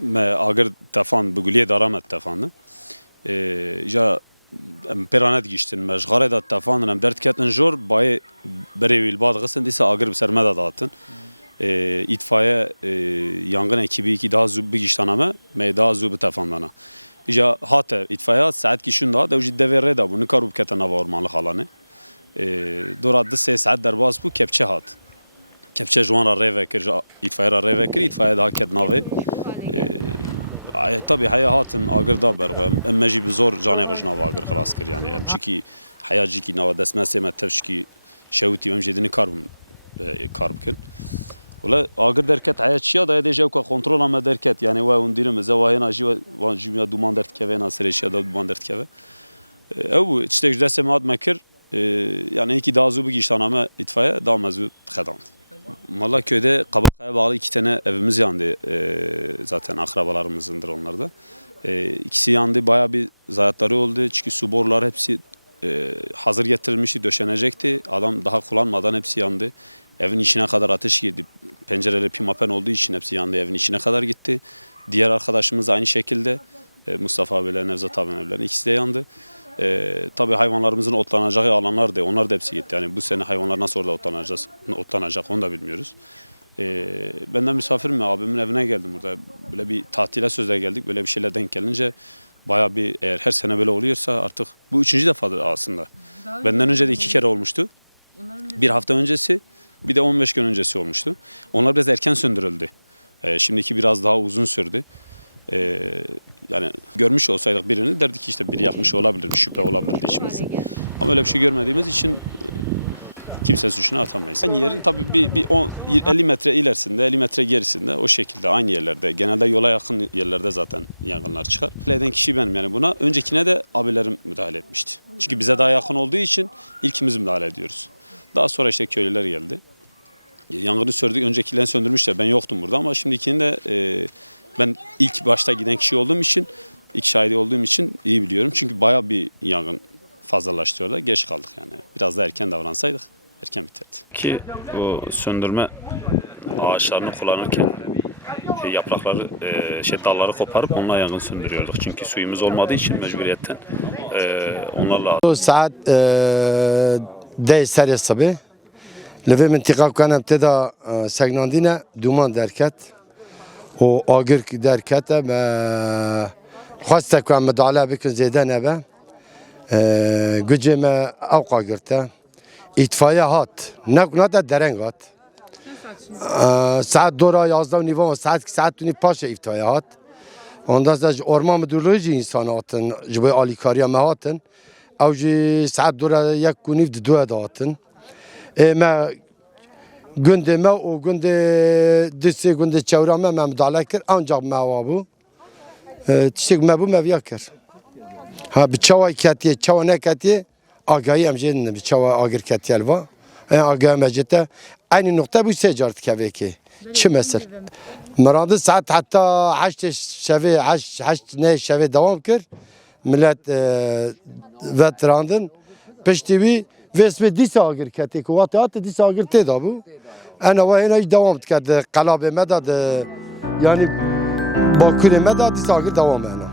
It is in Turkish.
me agir tefan biguliye daramet tefanı. Ja em peranet giştin me jgare da tefanın em dert ketin jor baye bere vilbad gısın dise agir ser me da dağıtın. E, itfaiye yangın ekibi ki daha zub bir giştan ama me daha zub tefandana. Ja hate itfaiye saat kişun da devji devre da bunu karup ketin ava ormanlık alanı. E, dora di sê saet derbas bû kepçe hat. Kepçe ji wan re rêve kir, ji îtfayê re rêve kir, îtfayê daha ket navê. Tabii heya hatin agir da ber em me jî bi zor canê xwe ji nav agir xilas kir yani em çikî heya cîkî nava destmesê me tev şikî şewitî em jê dinê kar e, kar bikin. Wala agir derket heya çiya da dê jewka kontrola me derket yani we hûn dîrim ez hêna jî we wan jî me duman dertkeve hêna serê çiya da duman dertkeve. Ew tiştek ji destê me hat me kir yani iki daha zû bigîştana me îtfaiye daha mezû xedand. Mala köyde Kabakaya bağlı iki tane evimiz yandı. Ee, zaten akrabalarımızındır onlar da. Ee, ikisi yandı. Bayağı bir zayiatları oldu. Çünkü su boruları hepsi e, hazır getirilmişti, döşenecekti. Adam daha kullanmadan hepsi yandı. Evin içine kadar ateş girdi. Pencereleri pimapen olduğu için hepsi yandı. Evin içine kadar gitti. Diğer arkadaşımız aynı şekilde. e, Mustafa abiyle Nevzat evlerinde ikisi de yandı. Ee, tabii hayvanlarımızın otlanacağı alanlar da onlar da hepsi gitti. Yani bu sene hayvanlar nasıl orada otlanacağız, otlanacak onu da bilmiyoruz. Ee, ben de misafirim ya abimin evine geldim burada. Böyle bir tatile sözle geldik. Böyle bir şeyle denk gelince bayağı bir eğer her sene böyle oluyorsa artık bu üçüncü defadır aslında. Benden önce de iki kere olmuştu. Bir hafta öncesi bir de 15 gün öncesi olmuştu. Onlar biraz erken söndürüldü. Ee, şimdiki biraz daha uzun sürdü. Ee, yani görmüş olsaydık birini derdik ki işte biri yakmış olabilir, şüphe olabilirdi içimizde. Ama öyle bir şey görmediğimiz için e, kimse suçunu atamayız. Aynı yerin tabii bir, bir 10, 50 metre ilerisinde, 50 metre gerisinde o şekilde aynı yerlerde. Genelde yola yakın yerlerde zaten yangınlar çıkar. Eden kişi benim yani buna. Öncekine de abilerim müdahale etmişti. Çünkü bize daha yakın olduğu için ilkimiz müdahale ediyoruz. Daha sonra işte köylüler geldi. Yangını söndürdük. Öncekilerini söndürmüşler. Ben yoktum burada ama şimdikini de e, ben ilk başta giden kişi olduğum için, ilk şahidi olduğum için iyi biliyorum. Çünkü baya bir yangın fazlalaştı orada. Geç kaldık yani. Biraz da erken davransaydık erken biterdi. Ki o söndürme ağaçlarını kullanırken yaprakları, e, şey dalları koparıp onunla yangın söndürüyorduk. Çünkü suyumuz olmadığı için mecburiyetten e, onlarla. O saat e, de seriyası tabi. Leve mintika kana ibteda segnandina duman derket. و آگر که درکت ما خواسته کنم مدعله بکن زیده نبه گجه ما اوقا گرته ایتفایه هات نکنه دا درنگ هات ساعت دو را یازده و نیوان ساعت ساعت تونی پاش ایتفایه هات Ondan sonra orman müdürlüğü insan atın, jibo alikariya me hatın. Ew jî saet dora yek û nîv di duya da hatin. Ê me gundê me û gundê disê gundê çewra me midale kir ancak me wa bû. Tiştek me bû me kir. Ha bi çawa ketiye, çawa neketiye agahî em jê bi çawa agir ketiye li va. Ê agahî me aynı nokta bu sê car dikevekê. Çi mesel? Meradı saat hatta heşt şevi heşt heşt ne şevi devam kir. Millet e, veterandın peştivi vesme disa agir keti ku vati hatta disa agir te da bu. Ana ve hena hiç devam tked kalabe me da de yani bakure me da disa agir devam ena.